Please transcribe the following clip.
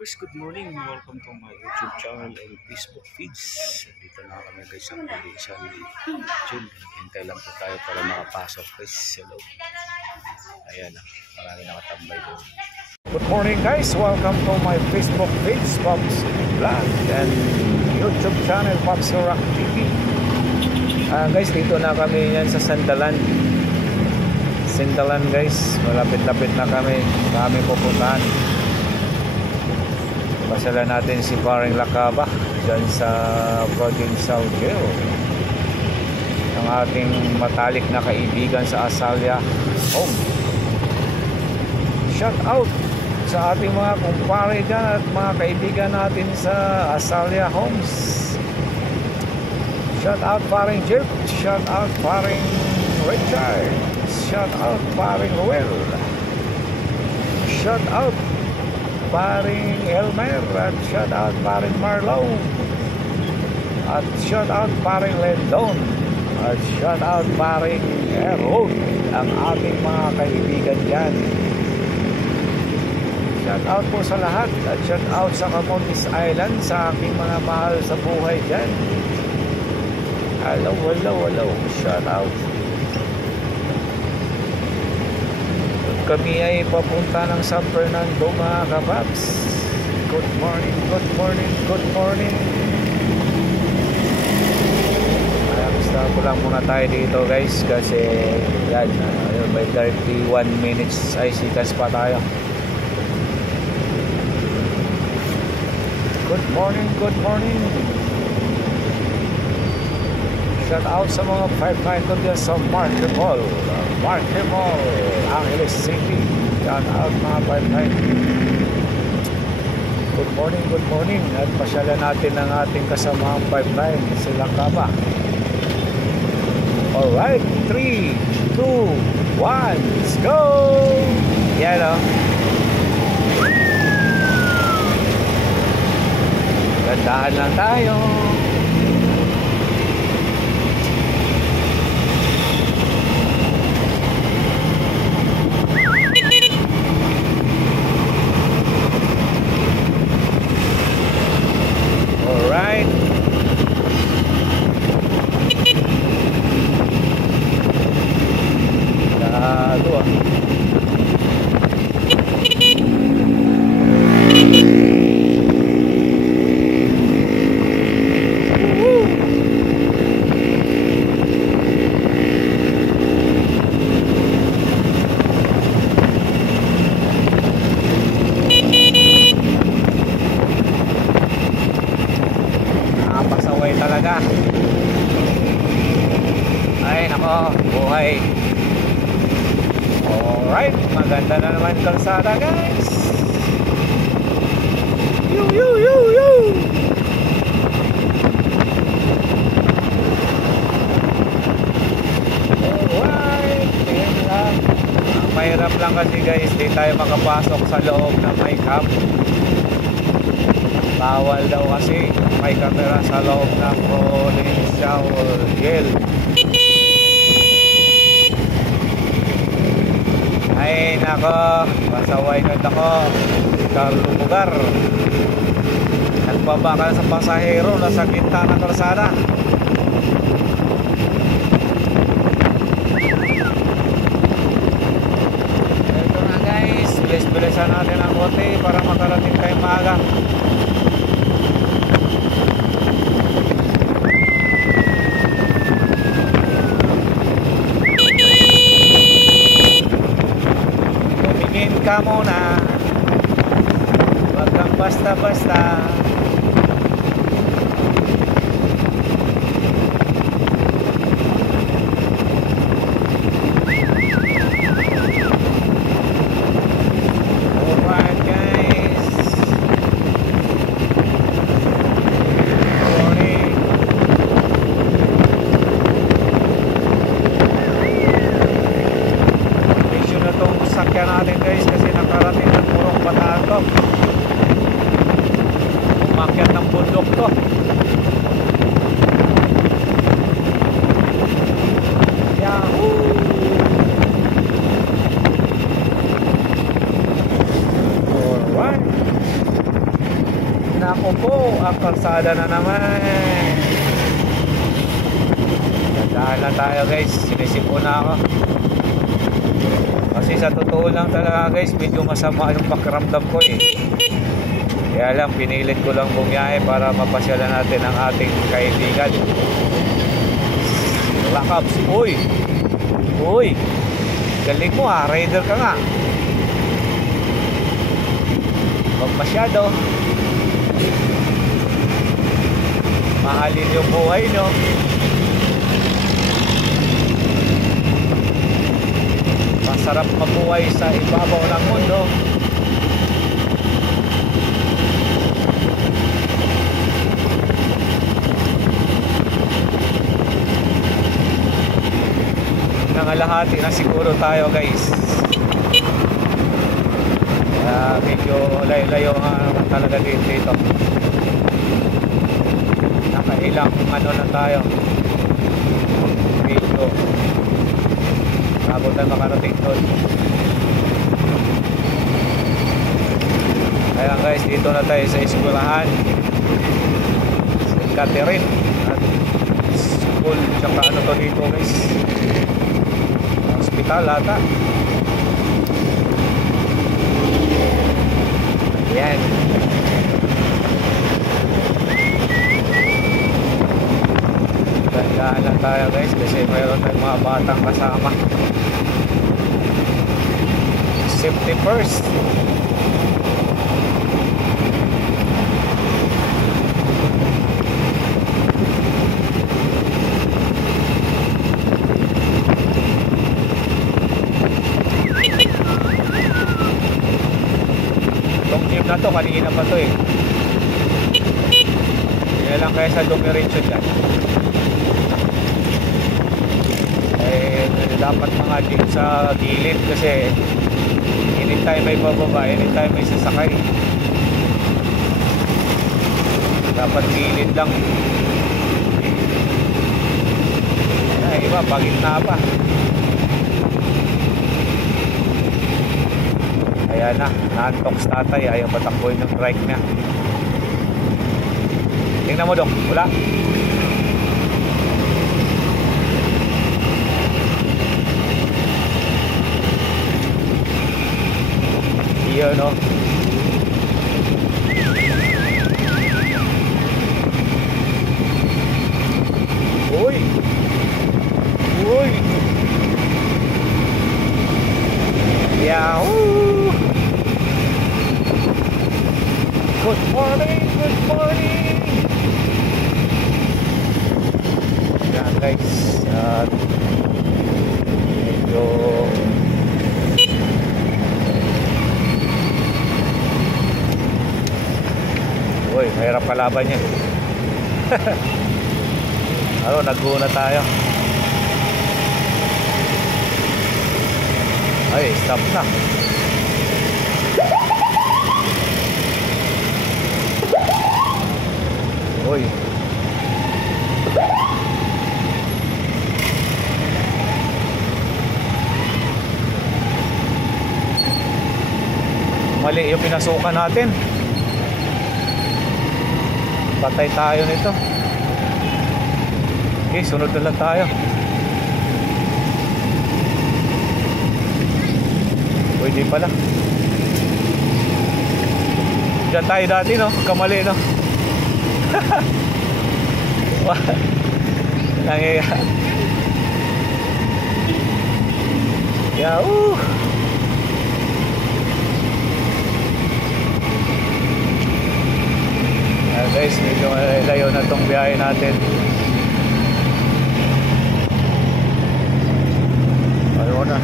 Guys, good morning. Welcome to my YouTube channel and Facebook feeds. Dito na kami guys sa probinsya ni June. Hintay lang po tayo para makapasok guys sa loob. Ayan na, marami nakatambay doon. Good morning guys, welcome to my Facebook feeds, Pops Vlog and YouTube channel, Pops Rock TV. Guys, dito na kami yan sa Sandalan guys, malapit-lapit na kami pupuntahan. Pasala natin si Paring Lakaba dyan sa Provincial Jail ng ating matalik na kaibigan sa Asalya Home. Shout out sa ating mga kumpare dyan at mga kaibigan natin sa Asalya Homes. Shout out Paring Jeff, shout out Paring Richard, shout out Paring Ruel, shout out Paring Elmer, at shout out Paring Marlow, at shout out Paring Lendon, at shout out Paring Errol, ang ating mga kaibigan dyan. Shout out po sa lahat, at shout out sa Camotes Island, sa aking mga mahal sa buhay dyan. Hello, shout out. Kami ay papunta ng San Fernando mga kapaps. Good morning. Stop ko lang muna tayo dito guys, kasi yan, may 31 minutes ay sikas pa tayo. Good morning. Shout out sa mga 5-9 ko dyan sa Market Mall, Angeles City. Shout out mga 5-9. Good morning. At pasyalan natin ang ating kasamang 5-9, sila Kaba. Alright, 3, 2, 1, let's go! Yan o. Gandahan lang tayo. Talaga. Ay nako, buhay. Alright, maganda na naman kalsada guys. Yo. Alright, ang mahirap lang kasi guys, di tayo makapasok sa loob na may camp. Bawal daw kasi may kamera sa loob ng Provincial Jail. Ay nako, masaway ka ako kalumugar. Nagbabakal sa pasahero, nasa gitna ng kalsada. Ito na guys, bilis-bilisan natin ang kote para makarating tayo maaga. Ka muna, wag kang basta-basta. Alright guys, morning. Make sure na itong sakyan natin guys, kasi nakarating ng Purok Bataan to. Umakyat ng bundok to. Yahoo! Alright. Nako po, ang kalsada na naman. Tandaan na tayo guys, sinisipo na ako. Kasi sa totoo lang talaga guys, medyo masama yung pakiramdam ko eh. Kaya lang, pinilit ko lang bumiyahe para mapasyalan natin ang ating kaibigan. Lakaps, uy! Uy! Galing mo ha, rider ka nga. Huwag masyado. Mahalin yung buhay nyo. Masarap mabuhay sa ibabaw ng mundo. Nangalahati na siguro tayo guys. Medyo layo nga talaga dito. Nakailang ano na tayo. Medyo abot na makarating doon. Ayan guys, dito na tayo sa eskwelahan St. Catherine at school, tsaka ano to dito guys, hospital ata. Ayan. Tandaan lang tayo guys kasi mayroon tayong mga batang kasama. Safety first. Itong jeep na to, kanina pa to eh. Kaya lang kaya sa dumiretso dyan. Dapat mga jeep sa gilid kasi anytime may bababa, anytime may sasakay. Dapat gilid lang. Ay, iba, pagitna pa. Ayan na, na-untox tatay. Ayaw patakboy ng trike niya. Tingnan mo dong, wala. Iyon no. Uy! Uy! Yahoo! Good morning! Good morning! Yan guys, medyo uy, mahirap kalaban yan. Ano, nag-una tayo. Ay, stop na. Uy. Mali yung pinasukan natin. Patay tayo nito. Okay, sunod na lang tayo. Pwede pala. Diyan tayo dati no, kamali no. Nangyaya. Yahoo! Guys, medyo layo na tong biyahe natin. Ayaw na.